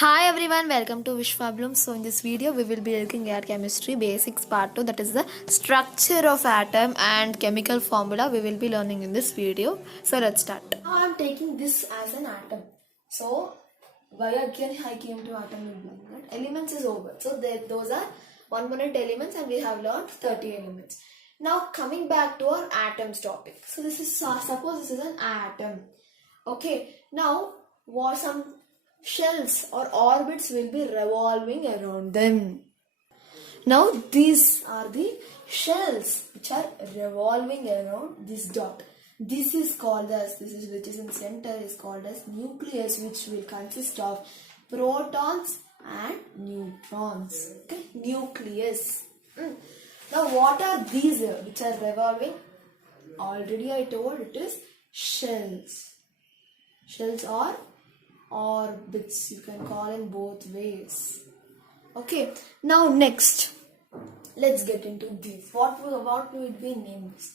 Hi everyone, welcome to Vishwablooms. So in this video we will be looking at chemistry basics part 2, that is the structure of atom and chemical formula we will be learning in this video. So let's start. Now I am taking this as an atom. So why again I came to atom will be that elements is over. So those are 1 minute elements and we have learned 30 elements. Now coming back to our atoms topic. So this is suppose this is an atom. Okay, now what some shells or orbits will be revolving around them. Now these are the shells which are revolving around this dot. This is called as, which is in center is called as nucleus, which will consist of protons and neutrons. Okay, nucleus. Now what are these which are revolving? Already I told it is shells. Shells are orbits, you can call in both ways. Okay, now next let's get into this. What would we name this?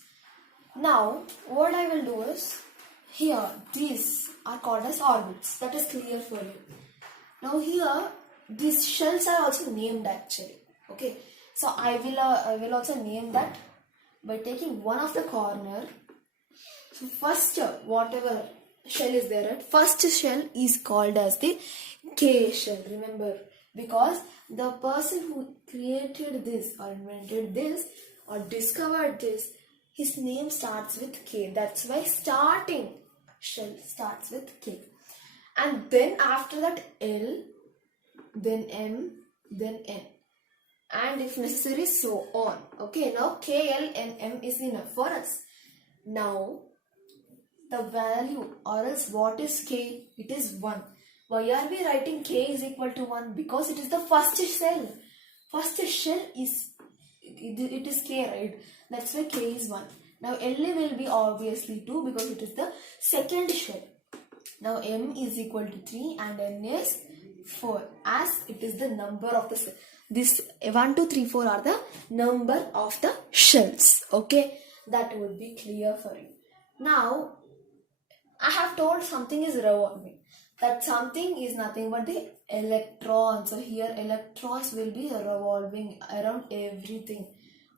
Now what I will do is, here these are called as orbits. That is clear for you. Now here these shells are also named actually. Okay, so I will also name that by taking one of the corner. So first whatever shell is there, right? First shell is called as the K shell. Remember, because the person who created this or invented this or discovered this, his name starts with K. That's why starting shell starts with K. And then after that L, then M, then N. And if necessary, so on. Okay, now K, L, and M is enough for us. Now the value, or else what is K? It is 1. Why are we writing K is equal to 1? Because it is the first shell. First shell is, it is K, right? That's why K is 1. Now L will be obviously 2 because it is the second shell. Now M is equal to 3 and N is 4, as it is the number of the cell. This 1, 2, 3, 4 are the number of the shells. Okay, that would be clear for you. Now I have told something is revolving. That something is nothing but the electrons. So here electrons will be revolving around everything.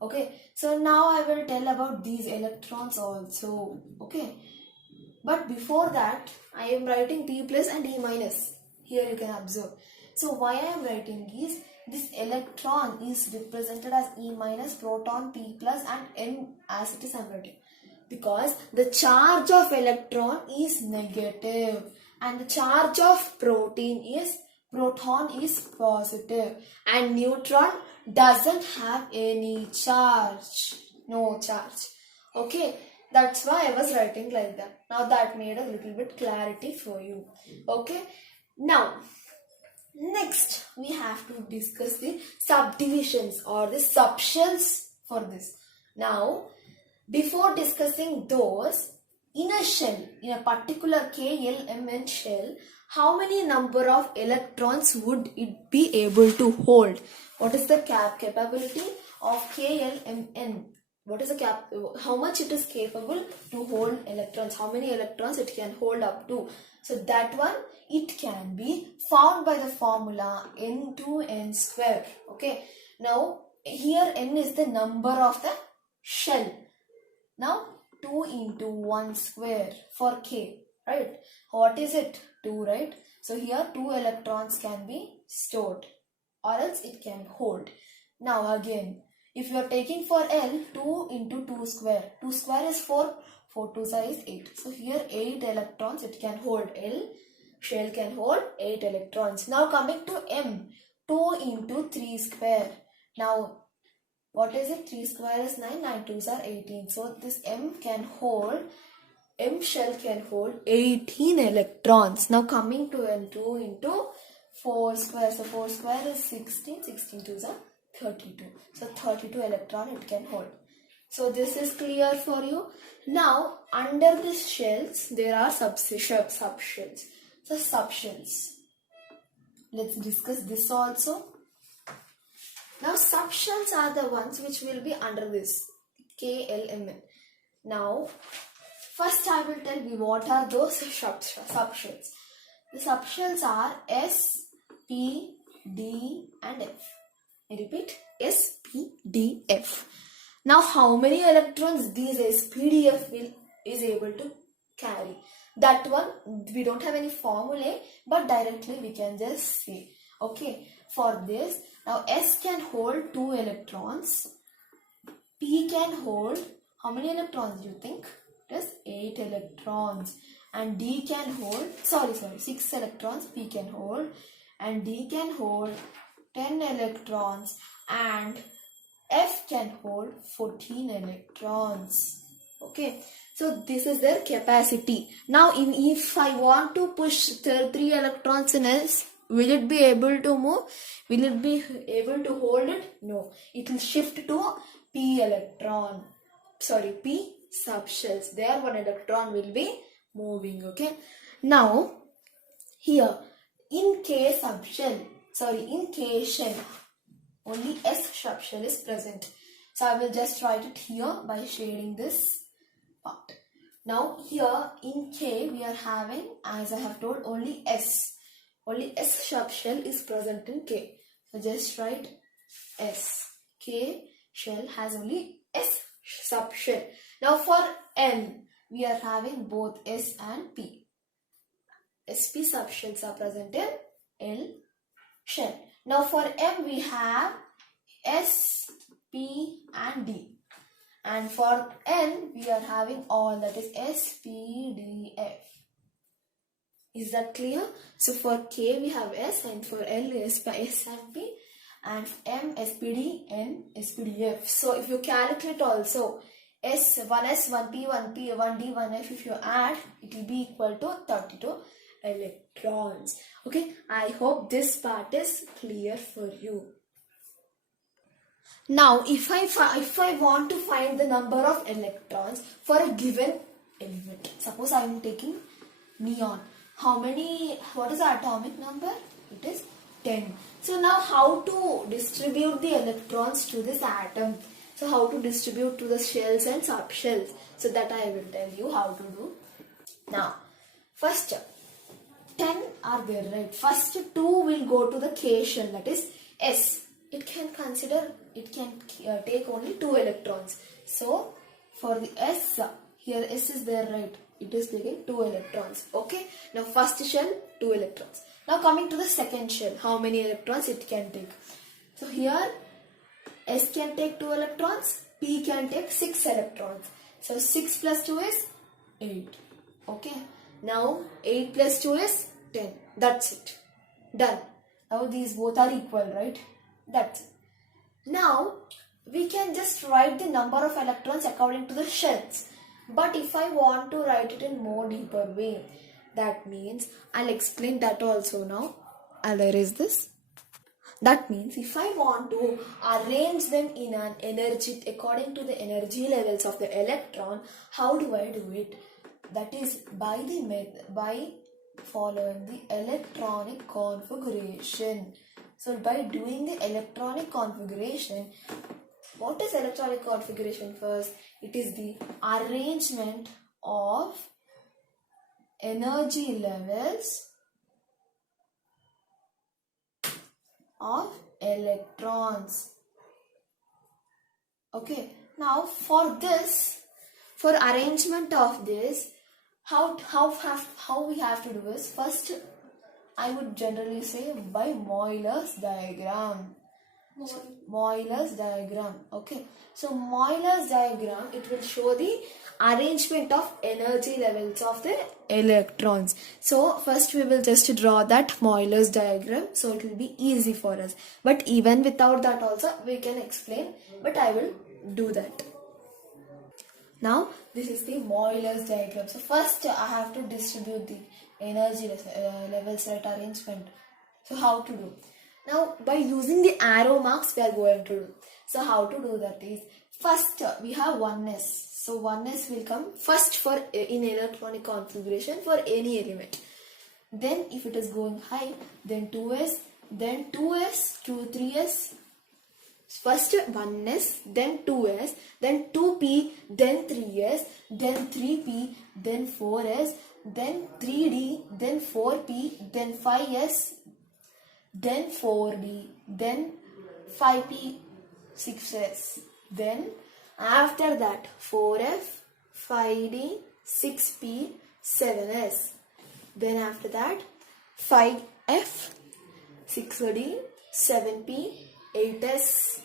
Okay. So now I will tell about these electrons also. Okay. But before that, I am writing P plus and E minus. Here you can observe. So why I am writing is, this electron is represented as E minus, proton P plus, and N as it is I am writing. Because the charge of electron is negative and the charge of proton is positive, and neutron doesn't have any charge, no charge. Okay, that's why I was writing like that. Now that made a little bit clarity for you. Okay, now next we have to discuss the subdivisions or the subshells for this. Now before discussing those, in a shell, in a particular K, L, M, N shell, how many number of electrons would it be able to hold? What is the capability of K, L, M, N? What is the how much it is capable to hold electrons? How many electrons it can hold up to? So that one, it can be found by the formula N2 N square. Okay. Now here N is the number of the shell. Now 2 into 1 square for K, right? What is it? 2, right? So here 2 electrons can be stored or else it can hold. Now again, if you are taking for L, 2 into 2 square. 2 square is 4. 4 2 is 8. So here 8 electrons it can hold. L shell can hold 8 electrons. Now coming to M, 2 into 3 square. Now what is it? 3 square is 9, 9 2s are 18. So this M shell can hold 18 electrons. Now coming to N2 into 4 square. So 4 square is 16, 16 2s are 32. So 32 electron it can hold. So this is clear for you. Now under these shells there are subshells. So subshells. Let's discuss this also. Now subshells are the ones which will be under this K, L, M, N. Now first I will tell you what are those subshells. The subshells are S, P, D and F. I repeat, S, P, D, F. Now how many electrons these SPDF is able to carry? That one we don't have any formula, but directly we can just see. Okay, for this, now S can hold 2 electrons. P can hold, how many electrons do you think? It is 8 electrons. And D can hold, 6 electrons P can hold. And D can hold 10 electrons. And F can hold 14 electrons. Okay, so this is their capacity. Now if I want to push 3 electrons in S, will it be able to move? Will it be able to hold it? No, it will shift to P subshells. There 1 electron will be moving. Okay, now here in K subshell, in K shell, only S subshell is present. So I will just write it here by shading this part. Now here in K we are having, as I have told, only S. Only S subshell is present in K. So just write S. K shell has only S subshell. Now for N we are having both S and P. SP subshells are present in L shell. Now for M we have S, P and D. And for N we are having all, that is S, P, D, F. Is that clear? So for K we have S, and for L is S and P, and M, SPD, N, SPDF. So if you calculate also S, 1S, 1P, 1P, 1D, 1F, if you add, it will be equal to 32 electrons. Okay, I hope this part is clear for you. Now if I want to find the number of electrons for a given element, suppose I am taking neon. What is the atomic number? It is 10. So now how to distribute the electrons to this atom? So how to distribute to the shells and subshells? So that I will tell you how to do. Now first 10 are there, right? First 2 will go to the K shell, that is S. It can take only 2 electrons. So for the S, here S is there, right? It is taking 2 electrons. Okay, now first shell 2 electrons. Now coming to the second shell, how many electrons it can take? So here S can take 2 electrons, P can take 6 electrons. So 6 plus 2 is 8. Okay, now 8 plus 2 is 10. That's it. Done. Now these both are equal, right? That's it. Now we can just write the number of electrons according to the shells. But if I want to write it in more deeper way, that means I'll explain that also now. I'll erase this. That means if I want to arrange them in an energy according to the energy levels of the electron, how do I do it? That is by following the electronic configuration. So by doing the electronic configuration, what is electronic configuration first? It is the arrangement of energy levels of electrons. Okay, now for arrangement of this, how we have to do is, first I would generally say by Euler's diagram. Euler's diagram. Okay, so Euler's diagram, it will show the arrangement of energy levels of the electrons. So first we will just draw that Euler's diagram, so it will be easy for us. But even without that also we can explain, but I will do that. Now this is the Euler's diagram. So first I have to distribute the energy levels at arrangement. So how to do? Now by using the arrow marks we are going to do. So how to do that is, first we have 1s. So 1s will come first for in electronic configuration for any element. Then if it is going high, then 2s, then 2s, 3s. First 1s, then 2s, then 2p, then 3s, then 3p, then 4s, then 3d, then 4p, then 5s, then 4D, then 5P, 6S, then after that 4F, 5D, 6P, 7S, then after that 5F, 6D, 7P, 8S.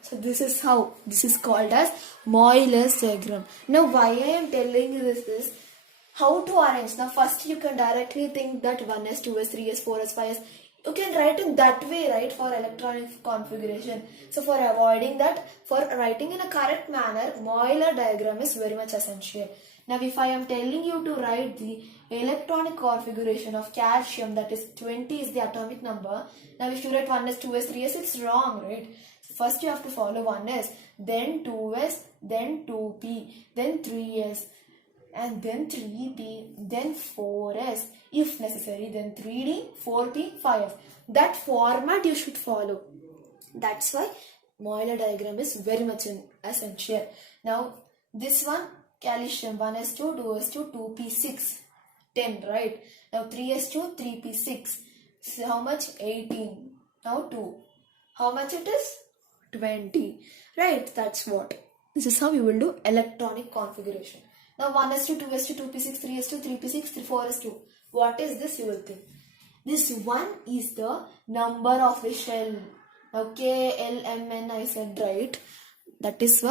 So this is how, this is called as Euler's diagram. Now why I am telling you this is how to arrange. Now first you can directly think that 1s, 2s, 3s, 4s, 5s. You can write in that way, right, for electronic configuration. So for avoiding that, for writing in a correct manner, Euler diagram is very much essential. Now if I am telling you to write the electronic configuration of calcium, that is 20 is the atomic number. Now if you write 1s, 2s, 3s, it's wrong, right? So first you have to follow 1s, then 2s, then 2p, then 3s, and then 3p, then 4s, if necessary, then 3d, 4p, 5s. That format you should follow. That's why Euler diagram is very much essential. Now this one, calcium 1s2, 2s2, 2p6, 10, right? Now 3s2, 3p6. So how much? 18. Now 2. How much it is? 20. Right? That's what. This is how you will do electronic configuration. Now 1s2, 2s2, 2p6, 3s2, 3p6, 4s2. What is this, you will think? This 1 is the number of the shell. Now K, L, M, N I said, right? That is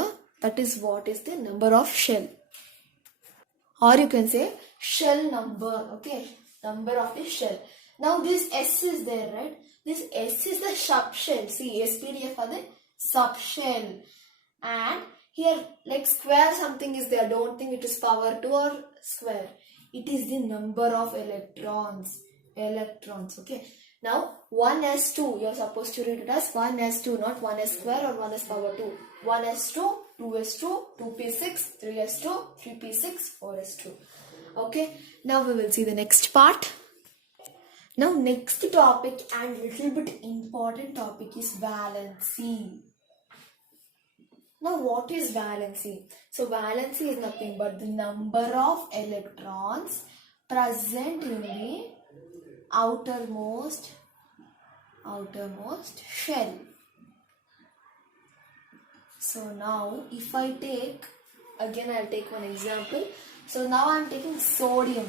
what is the number of shell. Or you can say shell number, okay? Number of the shell. Now this S is there, right? This S is the subshell. See, SPDF are the subshell. And here, like square something is there. Don't think it is power 2 or square. It is the number of electrons. Electrons, okay. Now 1s2, you are supposed to read it as 1s2, not 1s square or 1s power 2. 1s2, 2s2, 2p6, 3s2, 3p6, 4s2. Okay. Now we will see the next part. Now next topic and little bit important topic is valency. Now what is valency? So valency is nothing but the number of electrons present in the outermost shell. So now if I take, again I'll take one example. So now I'm taking sodium.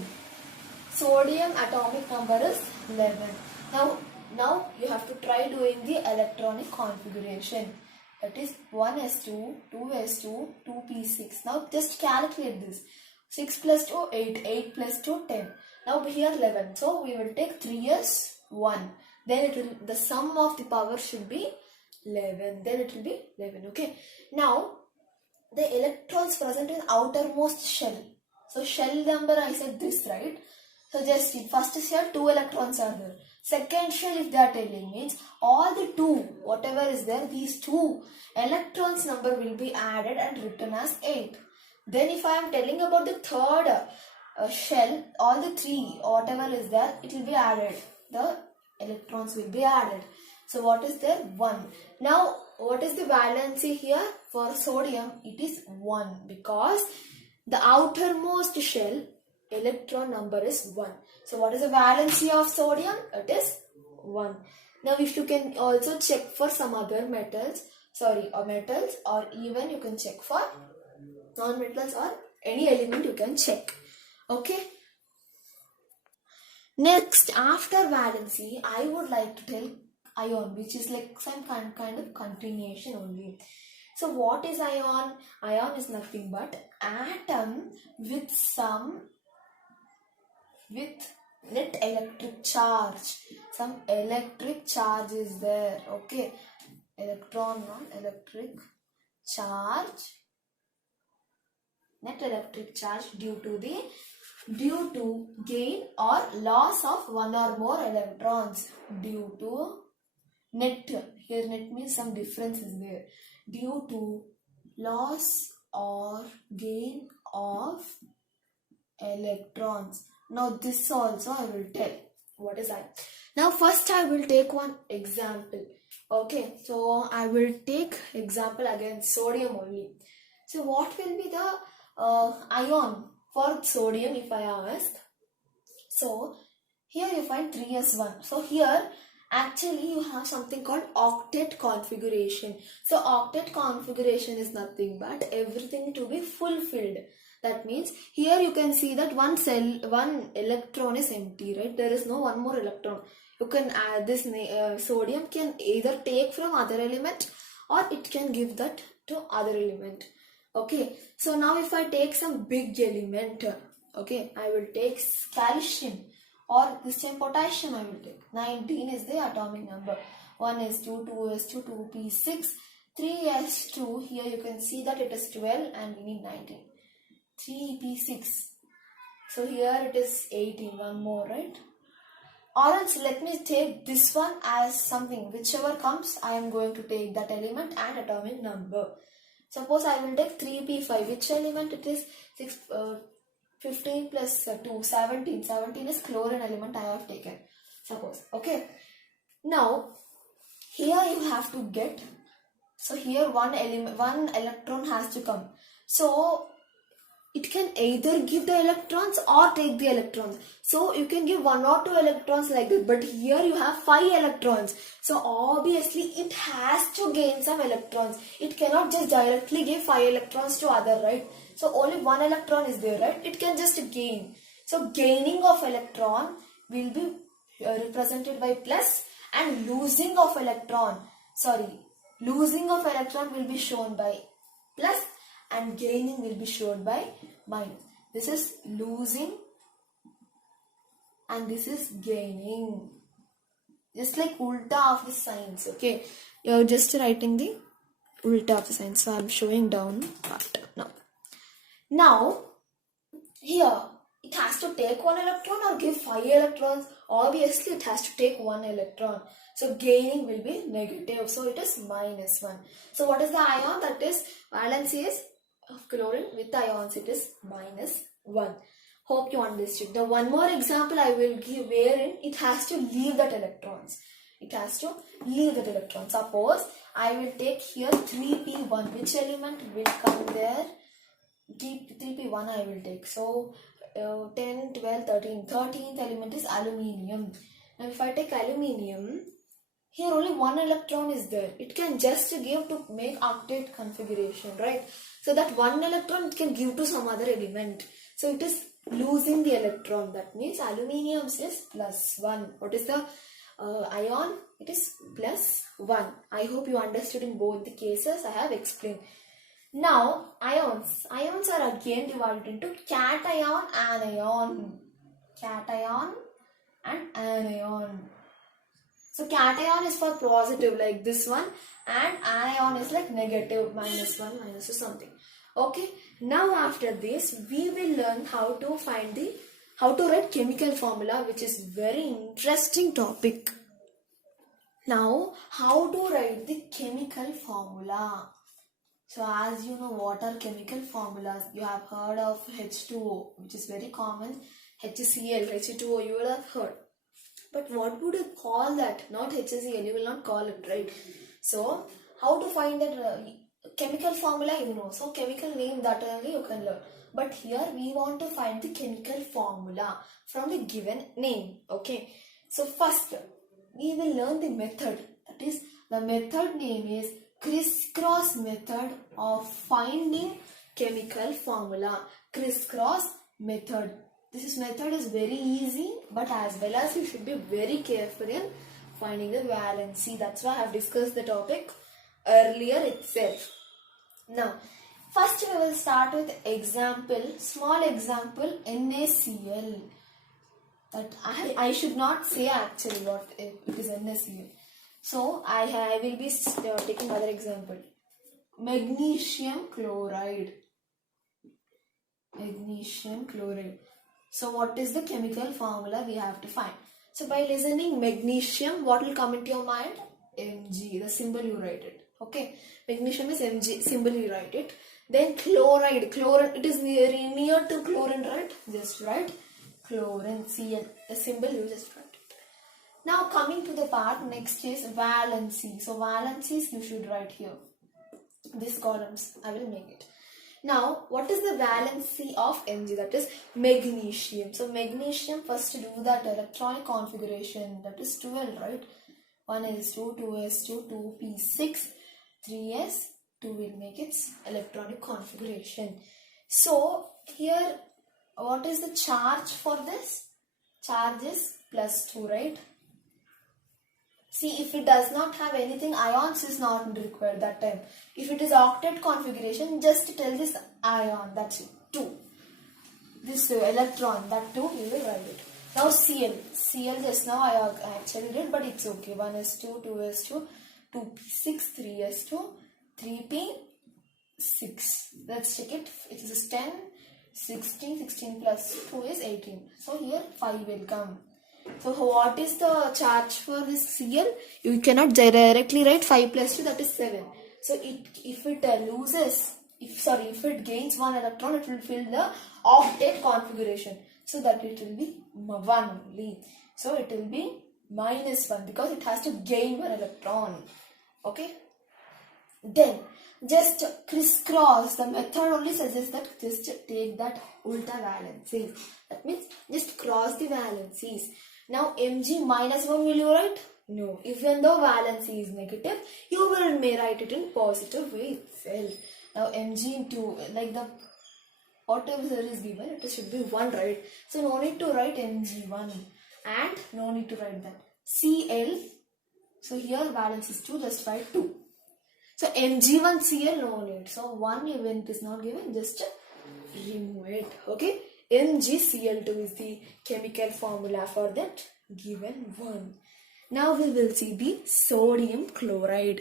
Sodium atomic number is 11. Now you have to try doing the electronic configuration. That is 1s2, 2s2, 2p6. Now just calculate this. 6 plus 2, 8. 8 plus 2, 10. Now here 11. So we will take 3s, 1. Then the sum of the power should be 11. Then it will be 11. Okay. Now the electrons present in outermost shell. So shell number I said this, right? So just see, first is here 2 electrons are there. Second shell, if they are telling, means all the 2, whatever is there, these 2 electrons number will be added and written as 8. Then if I am telling about the third shell, all the 3, whatever is there, it will be added. The electrons will be added. So what is there? 1. Now what is the valency here? For sodium, it is 1 because the outermost shell electron number is 1. So what is the valency of sodium? It is 1. Now if you can also check for some other metals, or even you can check for non-metals or any element you can check. Okay. Next, after valency, I would like to tell ion, which is like some kind of continuation only. So what is ion? Ion is nothing but atom with net electric charge. Some electric charge is there. Okay. Electron, non-electric charge. Net electric charge due to gain or loss of one or more electrons. Due to net. Here net means some difference is there. Due to loss or gain of electrons. Now this also I will tell. What is that? Now first I will take one example. Okay, so I will take example again sodium only. So what will be the ion for sodium if I ask? So here you find 3s1. So here Actually, you have something called octet configuration. So octet configuration is nothing but everything to be fulfilled. That means here you can see that one electron is empty, right? There is no one more electron. You can add this sodium can either take from other element or it can give that to other element. Okay, so now if I take some big element, okay, I will take calcium, or this time potassium I will take. 19 is the atomic number. 1s2, 2s2, 2p6, 3s2. Here you can see that it is 12 and we need 19. 3p6. So here it is 18. One more, right? Or else let me take this one as something. Whichever comes, I am going to take that element and atomic number. Suppose I will take 3p5. Which element it is? 15 plus 2, 17. 17 is chlorine element I have taken. Suppose. Okay. Now, here you have to get. So here one electron has to come. So it can either give the electrons or take the electrons. So you can give 1 or 2 electrons like that. But here you have 5 electrons. So obviously it has to gain some electrons. It cannot just directly give 5 electrons to other, right? So only 1 electron is there, right? It can just gain. So gaining of electron will be represented by plus, and losing of electron will be shown by plus, and gaining will be shown by minus. This is losing and this is gaining. Just like ulta of the signs, okay? You're just writing the ulta of the signs. So I'm showing down part now. Now, here it has to take 1 electron or give 5 electrons. Obviously, it has to take 1 electron. So gaining will be negative. So it is minus 1. So what is the ion? That is valency is of chlorine. With ions it is minus 1. Hope you understood. The one more example I will give wherein it has to leave that electrons. Suppose I will take here 3p1. Which element will come there? 3p1 I will take. So 10, 12, 13. 13th element is aluminium. Now if I take aluminium, here only 1 electron is there. It can just give to make octet configuration, right? So that 1 electron it can give to some other element. So it is losing the electron. That means aluminium is plus 1. What is the ion? It is plus 1. I hope you understood in both the cases. I have explained. Now ions. Ions are again divided into cation, anion. Cation and anion. So cation is for positive like this one, and anion is like negative, minus 1, minus 2 something. Okay. Now after this we will learn how to write chemical formula, which is very interesting topic. Now how to write the chemical formula. So as you know, what are chemical formulas? You have heard of H2O, which is very common. HCl, H2O, you will have heard. But what would you call that? Not HCl, you will not call it, right? So how to find that chemical formula, you know. So chemical name, that only you can learn. But here we want to find the chemical formula from the given name. Okay. So first we will learn the method. That is, the method name is crisscross method of finding chemical formula. Crisscross method. This method is very easy, but as well as you should be very careful in finding the valency. That's why I have discussed the topic earlier itself. Now, first we will start with example, small example, NaCl. That I should not say actually what it is NaCl. So I will be taking another example. Magnesium chloride. Magnesium chloride. So what is the chemical formula we have to find? So by listening magnesium, what will come into your mind? Mg, the symbol you write it. Okay, magnesium is Mg, symbol you write it. Then chloride, it is near to chlorine, right? Just write chlorine, Cl, the symbol you just write it. Now coming to the part, next is valency. So valencies you should write here. These columns, I will make it. Now, what is the valency of Mg? That is magnesium. So, magnesium, first to do that electronic configuration, that is 12, right? 1s2, 2s2, 2p6, 3s, 2 will make its electronic configuration. So, here, what is the charge for this? Charge is +2, right? See, if it does not have anything, ions is not required that time. If it is octet configuration, just tell this ion, that's it, 2. This electron, that 2, you will write it. Now Cl. Cl just now I actually did, but it's okay. 1s2, 2s2, 2p6, 3s2, 3p6. Let's check it. It is 10, 16, 16 plus 2 is 18. So here 5 will come. So what is the charge for this Cl? You cannot directly write 5 plus 2, that is 7. So if it loses, if it gains 1 electron, it will fill the octet configuration. So that it will be 1 only. So it will be -1 because it has to gain 1 electron. Okay. Then just crisscross. The method only suggests that just take that ulta valencies. That means just cross the valencies. Now Mg -1 will you write? No. Even though valency is negative, you may write it in positive way itself. Now Mg into like the whatever is given, it should be 1, right? So no need to write Mg1 and no need to write that. Cl. So here valence is 2, just write 2. So Mg1 Cl no need. So 1 even it is not given, just remove it. Okay. MgCl2 is the chemical formula for that given one. Now we will see the sodium chloride.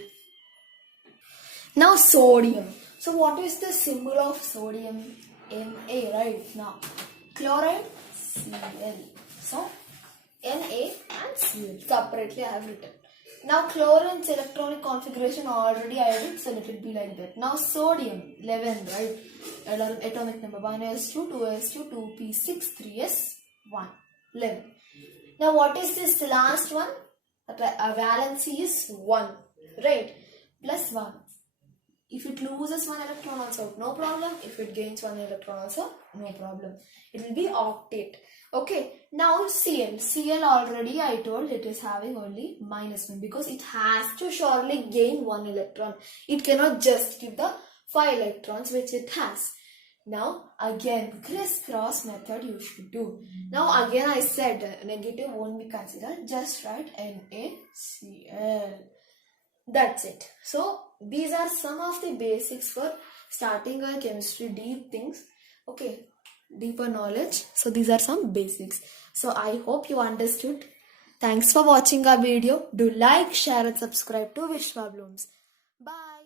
Now sodium. So what is the symbol of sodium? Na, right? Now chloride Cl. So Na and Cl separately I have written. Now chlorine's electronic configuration already I did, so let it be like that. Now sodium 11, right? Atomic number 1s2, 2s2, 2p6, 3s1, 11. Now what is this last one? Valency is 1, right? Plus 1. If it loses 1 electron also, no problem. If it gains 1 electron also, no problem. It will be octet. Okay, now Cl. Cl already I told it is having only -1 because it has to surely gain 1 electron. It cannot just give the 5 electrons which it has. Now again crisscross method you should do. Now again I said negative won't be considered. Just write NaCl. That's it. So these are some of the basics for starting our chemistry deep things. Okay, deeper knowledge. So these are some basics. So I hope you understood. Thanks for watching our video. Do like, share and subscribe to Vishwablooms. Bye.